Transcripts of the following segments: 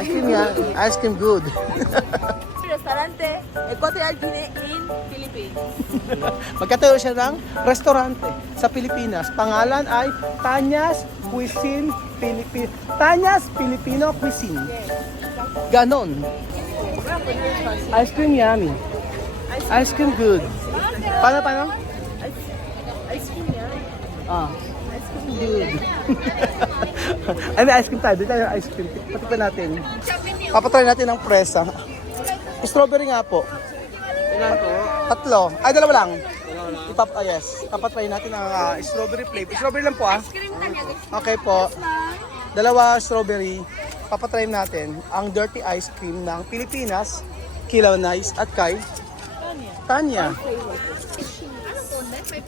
Ice cream niya. Ice cream good. Restaurante Equatorial Guinea in Philippines. Magkatayo siya ng restaurante sa Pilipinas. Pangalan ay Tanyas Cuisine Philippines. Tanyas Filipino Cuisine. Ganon. Ice cream yummy. Ice cream good. Paano? Ice cream yan. Ah. Ice cream good. Ay, may ice cream tayo. Dito tayo ice cream. Patikpan natin. Papatry natin ang presa. Strawberry nga po. Ilan po? Tatlo. Ay, dalawa lang. Yes. Papatry natin ang strawberry flavor. Strawberry lang po ah. Okay po. Dalawa strawberry. Papatry natin ang dirty ice cream ng Pilipinas. Kilaw Nice at kay Tanya.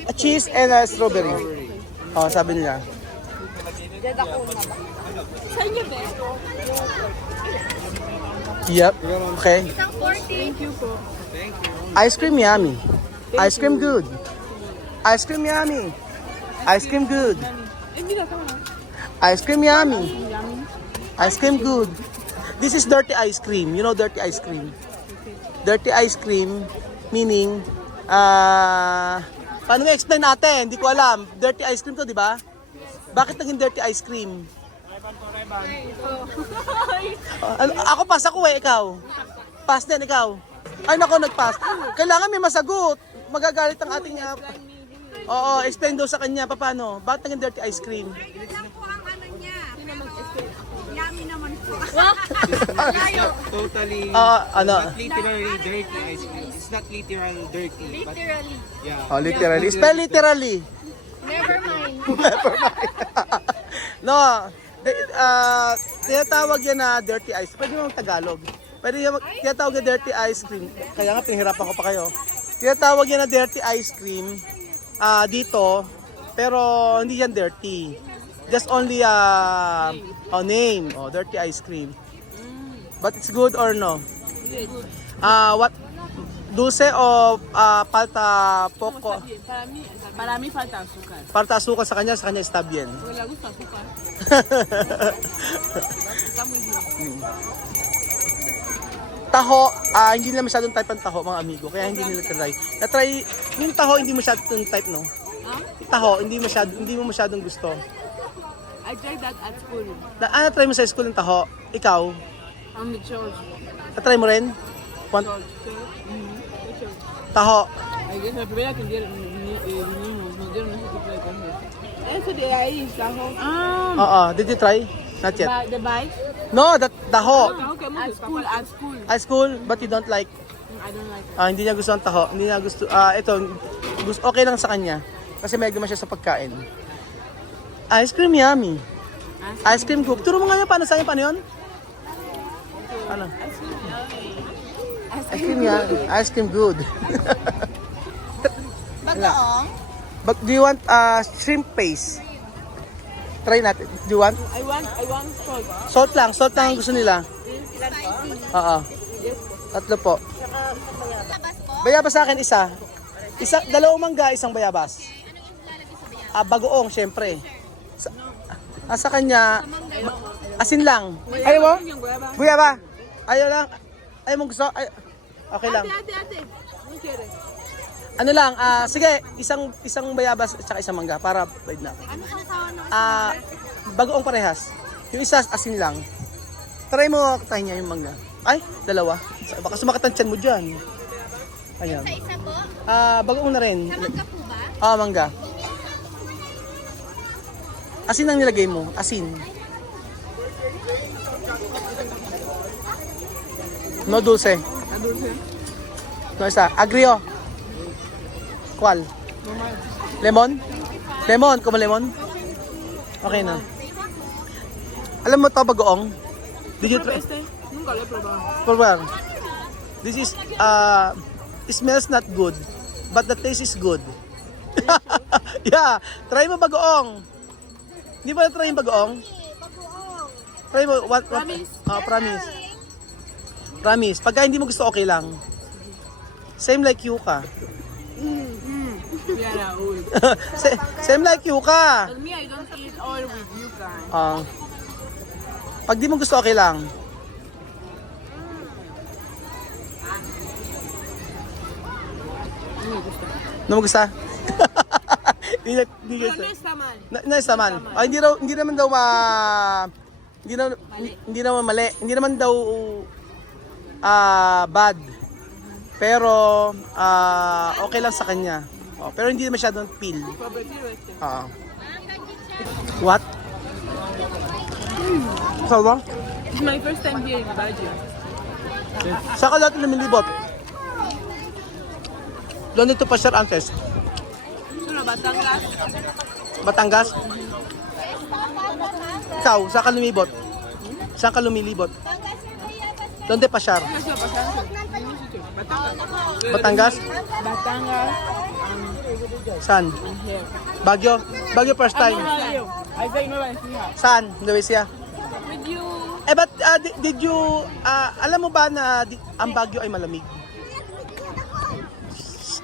A cheese and a strawberry. Oh, sabi nila. Sa inyo, be? Yep. Okay. Thank you po. Ice cream yummy. Ice cream good. Ice cream yummy. Ice cream good. Ice cream yummy. Ice cream good. This is dirty ice cream. You know dirty ice cream. Dirty ice cream meaning paano i-explain natin? Hindi ko alam. Dirty ice cream to, di ba? Bakit naging dirty ice cream? Ako pass ako ikaw. Pass din ikaw. Ay nako, nag-pass. Kailangan may masagot. Magagalit ang ating oo, explain daw sa kanya paano. Bakit naging dirty ice cream? Yun lang po ang ano niya. Yummy naman po. Totally Ano? not literally dirty ice cream. It's not literal dirty. But, Literally. yeah. Oh, literally. Spell literally. Never mind. No. Tinatawag yan na dirty ice. Pwede mo Tagalog. Pwede yan tinatawag na dirty ice cream. Kaya nga pinahirapan ko pa kayo. Tinatawag yan na dirty ice cream dito. Pero hindi yan dirty. Just only a name. Oh, dirty ice cream. But it's good or no? What? Dulce o palta poco? Para mí falta azúcar. Palta asukal sa kanya está bien. Porque le gusta azúcar. Está muy bien. Taho, hindi nila masyadong type ang taho mga amigo, kaya hindi nila try. Na-try, yung taho hindi masyadong type, no? Taho, hindi mo masyadong gusto. I tried that at school. Na-try mo sa school ng taho, ikaw, On the church. na-try mo rin? Taho, I guess la primera que vinimos, nos dieron ese tipo de cosas. Ese de ahí, tajo. did you try? Not yet. The bike? No, taho. At school, at school. At school, but you don't like, I don't like it. hindi niya gusto ang taho. Hindi niya gusto, okay lang sa kanya. Kasi may gama siya sa pagkain. Ice cream yummy. Ice cream good. Turo mo nga yun, paano yun? Ano? Ice cream yummy. Ice cream good. Bagoong. But do you want shrimp paste? Try natin. Do you want? I want salt. Salt lang ang gusto nila. Oo. Tatlo po. Labas po. Bayabas sa akin isa. Dalawang mangga, isang bayabas. Bagoong, syempre. Sa kanya, asin lang. Ayaw mo? Guyaba? Ayaw lang? Ayaw mo gusto? Okay lang. Ate. No quiere. Ano lang, sige, isang bayabas at saka isang mangga para pwede na. Ano ang sawa ng Bagoong parehas. Yung isa asin lang. Try mo tayo niya yung mangga. Ay, dalawa. Baka sumakit ang tiyan mo dyan. Ayan. sa isa po? Bagoong na rin. Sa mangga po ba? Mangga. Asin ang nilagay mo. Asin. No dulce. Dulce. No isa. Agrio. ¿Cuál? Lemon? Lemon? Como lemon? Okay na. Alam mo to bagoong? Did you try? Este, nunca lo he probado. Probar. This is, it smells not good, but the taste is good. Yeah, try mo bagoong. Di ba na-try yung bagoong? Try mo, what? Promise? Promise. Promise. Pagka hindi mo gusto, okay lang. Same like yuka. Yeah, Raul. Same like yuka. But me, I don't eat all with you guys. Pag di mo gusto, okay lang. No me gusta? Hindi Pero gusto. no está mal. No está mal. Ah, hindi naman daw hindi naman mali. Hindi naman daw bad. Pero okay lang sa kanya. Oh, pero hindi masyadong feel. Pero prefiero este. What? Sawa? It's my first time here in Baguio. Saka dati lumilibot. Doon dito pa Sir Antes. Sino, Batangas? Batangas? Ikaw, saan ka lumibot? Saan ka lumilibot? Doon pa Sir. Kasi Batangas. Batangas? Batangas. Saan? And here. Baguio? Baguio first time. I say Nueva Ecija. Saan? Indonesia? With you. But did you, alam mo ba na ang Baguio ay malamig?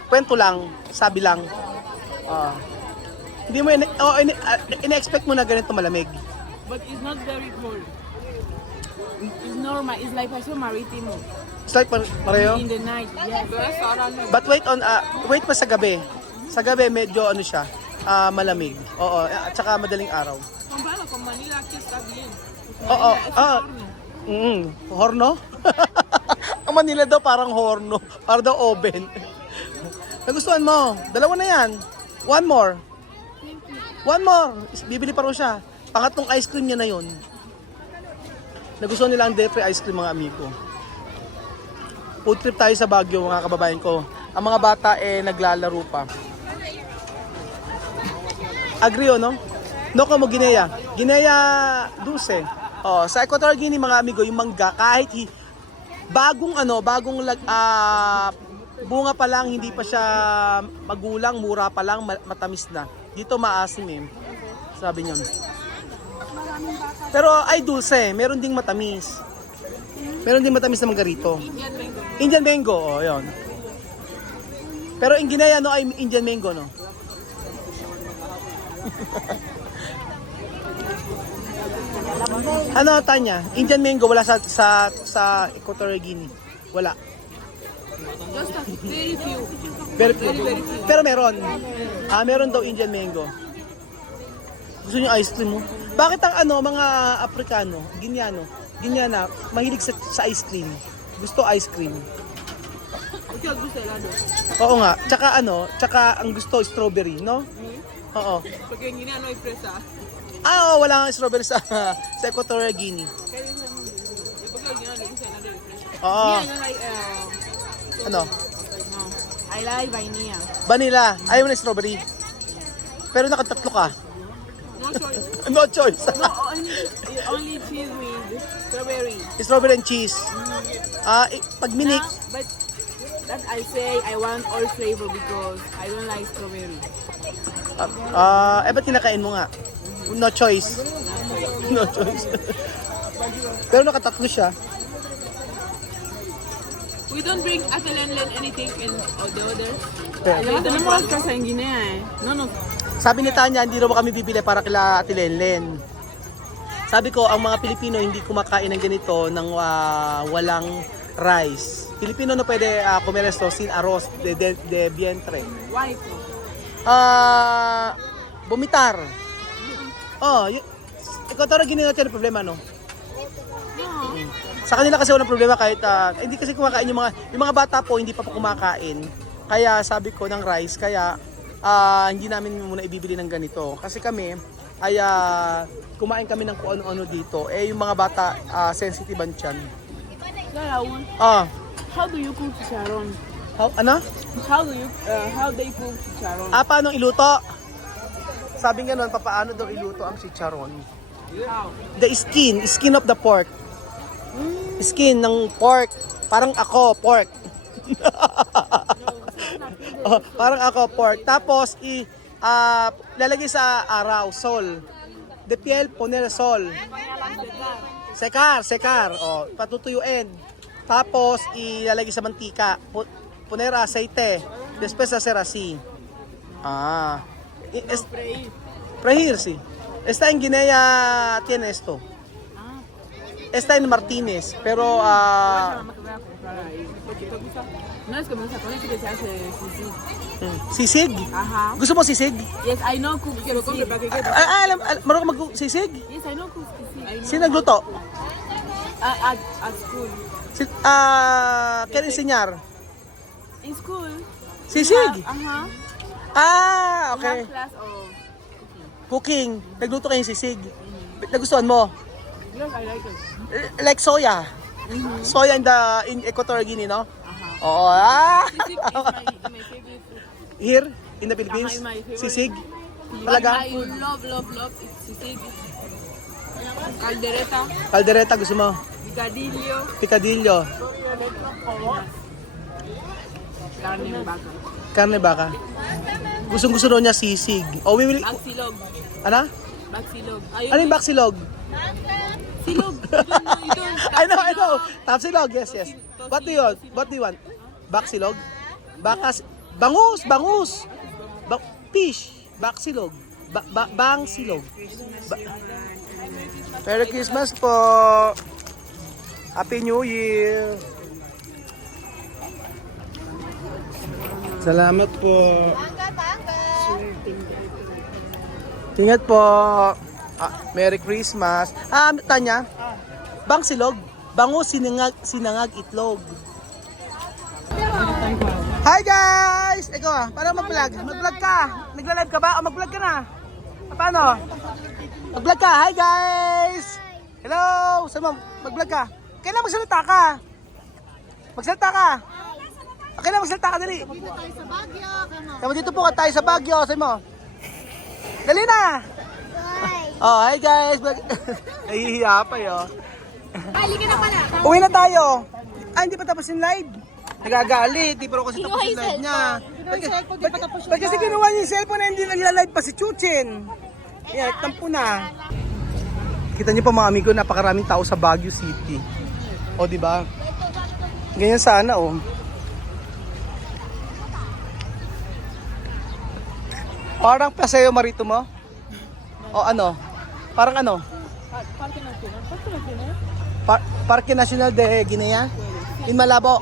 Kwento lang, sabi lang. Hindi mo, ina-expect mo na ganito malamig. But it's not very cold. It's normal. It's like Paseo Maritimo. It's like pareho. In the night. Yes. But wait pa sa gabi. Sa gabi medyo ano siya, malamig. Oo, at saka madaling araw. Comparo con Manila, aquí está bien. Oo, horno? Ang Manila daw parang horno, parang daw oven. Nagustuhan mo? Dalawa na yan. One more. Bibili pa rin siya. Pangatlong ice cream niya na yun. Nagustuhan nila ang Depre ice cream mga amigo. Food trip tayo sa Baguio mga kababayan ko. Ang mga bata naglalaro pa. Agree no? No como Guinea. Guinea dulce. Sa Equatorial Guinea mga amigo, yung mangga kahit bagong bunga pa lang, hindi pa siya magulang, mura pa lang, matamis na. Dito maasim sabi niyo. Pero ay dulce, meron ding matamis. Meron ding matamis na mangga rito. Indian mango, yun. Pero in Guinea ay Indian mango no. Ano Tanya? Indian mango wala sa Equatorial Guinea. Wala. Just a very few. Very few. Pero meron. Meron daw Indian mango. Gusto niyo ice cream mo? Bakit ang mga Afrikano, Guineana, mahilig sa ice cream? Gusto ice cream. Ikaw gusto helado. Oo nga. Tsaka ang gusto strawberry, no? Oo. Porque en Guinea no hay fresa. Wala nga strawberry sa Equatorial Guinea. Kaya yun naman. Porque en Guinea no gusta helado de fresa. Oo. Mira, yo like, Ano? no. I like vainilla. Vanilla. Ayaw mo na strawberry. Pero nakatatlo ka. No choice. No choice. No, only cheese with strawberry. Strawberry and cheese. Pag minik, But that I say I want all flavor because I don't like strawberry. ba't kinakain mo nga? No choice. No choice. Pero nakatatlo siya. We don't bring Atelenlen anything in the others. Okay. Tenemos las casas en Guinea. No, no. Sabi ni Tanya, hindi raw kami bibili para kila Ate Lenlen. Sabi ko, ang mga Pilipino hindi kumakain ng ganito ng walang rice. Pilipino na pwede kumeresto sin arroz de vientre. Why? Bumitar. Equatorial Guinea natin ang problema, no? No. Sa kanila kasi walang problema kahit hindi kasi kumakain yung mga bata po hindi pa po kumakain. Kaya sabi ko ng rice, kaya hindi namin muna ibibili ng ganito. Kasi kami ay kumain kami ng kung ano-ano dito. Yung mga bata sensitive ang tiyan. Raul, how do you cook chicharron? Ano? How they cook chicharron? Paano iluto? Sabi nga nun, paano daw iluto ang chicharon? How? The skin of the pork. Skin ng pork. Parang ako, pork. Parang ako, pork. Tapos, lalagay sa araw, sol. De piel, poner sol. Sekar. Patutuyuin. Tapos, ilalagay sa mantika. Poner aceite. Después hacer así. Freír, sí. Esta en Guinea tiene esto. Stein Martinez. Pero, No es como esa cosa que se hace sisig. sisig? Ajá. Gusto mo sisig? Yes, I know cook sisig. Marunong mag-sisig? Yes, I know cook sisig. I know. Sino nagluto? At school. Kaya enseñar? In school. Sisig? Ajá. Okay. Class of Cooking. Nagluto kayo ng sisig. Nagustuhan mo? yes, I like it. Like soya. Soya in Equatorial Guinea, no? Ajá. Oo. Sisig is my favorite food. Here, in the Philippines, My favorite. sisig. But Talaga? I love it's sisig. Caldereta, Caldereta gusto mo? picadillo, Picadillo. carne ng baka. Karne baka. Gustong-gusto daw niya sisig. Oh, we will... Bagsilog. Ano? Bagsilog. Ano yung baksilog? Silog. You don't I know. Tapsilog, yes. What do you want? Baksilog? Bakas... Bangus! Fish. Baksilog. Bangsilog. Merry Christmas po! Happy New Year! Salamat po. Ingat po. Merry Christmas. Tanya. Bangsilog. Bangus, sinangag, itlog. Hi guys! Ikaw para mag-vlog. Mag-vlog ka. Nagla-live ka ba? O mag-vlog ka na? Paano? Mag-vlog ka. Hi guys! Hello! Saan mo? Mag-vlog ka. Kailan magsalita ka? Magsalita ka. Okay na, magsalita ka dali. Dito tayo sa Baguio. Kamo dito po tayo sa Baguio. Saan mo? Dali na! Oh, hi guys! Nahihiya pa yun. Halika na pala. Uwi na tayo. Hindi pa tapos yung live. Nagagalit, di pa rin kasi tapos yung live niya. Ba't kasi kinuha niya yung cellphone na hindi nagla-live pa si Chuchin? Yan, tampo na. Kita niyo po mga amigo, napakaraming tao sa Baguio City. O, di ba? Ganyan sana, oh. Parang Paseo Marítimo? O ano? Parang ano? Parque Nacional de Guinea? In Malabo.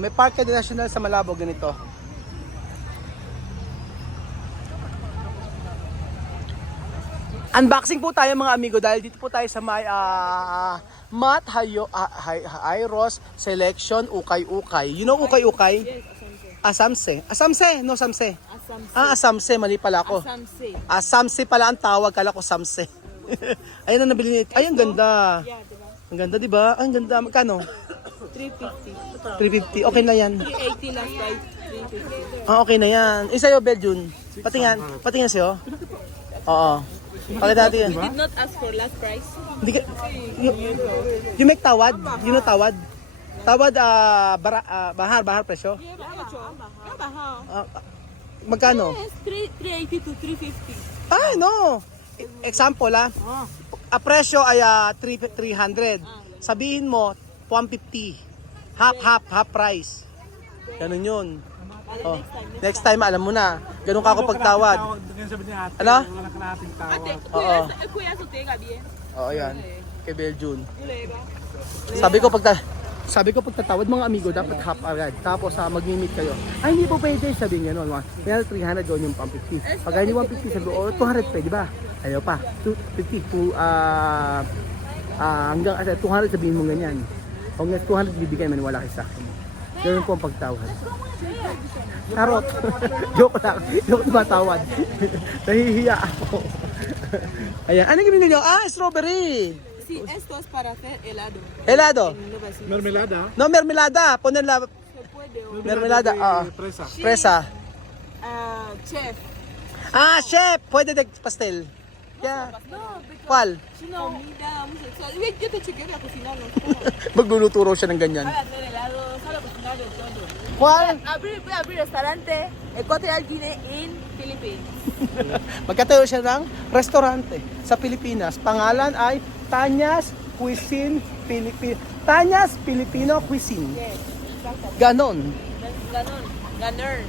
May Parque Nacional sa Malabo, ganito. Unboxing po tayo mga amigo dahil dito po tayo sa may Mat Hyros Selection Ukay-Ukay. You know Ukay-Ukay? Asamse. Asamse, no Samse. Asamse, mali pala ako. Asamse. Samse pala ang tawag, kala ko Samse. Ayun na nabili niya. Ay, ang ganda. Yeah, diba? Ang ganda, di ba? Ang ganda. Magkano? 350. 350. Okay na yan. 380 last price. 350. Okay na yan. Sa'yo, Beljun. Patingin. Patingin sa'yo. Oo. Pakita natin yan. We did not ask for last price. Hindi ka, you make tawad? You know tawad? Tawad, bahar presyo? Magkano? Yes, 380 to 350. Ay, no. Example, a presyo ay 300. Sabihin mo, 150. Half price. Ganun yun. Oh. Next time, alam mo na. Ganun ka ako pagtawad. Ano? Oo. Kuya, so tenga bien. Oo, yan. Kay Beljun. Sabi ko pagtatawad mga amigo, dapat half agad. Tapos mag-meet kayo. Ay, hindi po pwede. Sabi nga nun. Kaya 300 doon yung 150. Pag hindi 150, sabi ko, 200 pwede ba? Ayaw pa. 250 hanggang 200 sabihin mo ganyan. Hanggang 200 bibigay man, wala kayo sa akin. Ganun po ang pagtawad. Charot. Joke lang. Joke na matawad. Nahihiya ako. Ayan. Ano yung binili nyo? Strawberry. Sí, esto es para hacer helado. Helado. Mermelada. No, mermelada. Ponen la Se puede. mermelada. Presa. Presa. Chef. Chef. Pwede de pastel. Yeah. No, ¿Cuál? comida homosexual. Yo te chequeé a cocinar, no. Magluluto raw siya ng ganyan. Sabe hacer helado, sabe cocinar de todo. ¿Cuál? Voy a abrir restaurante Equatorial Guinea in Philippines. Magkatayo siya ng restaurante sa Pilipinas. Pangalan ay Tanya's Cuisine Tanya's Filipino Cuisine. Yes, exactly. Ganon. Ganon. Ganon.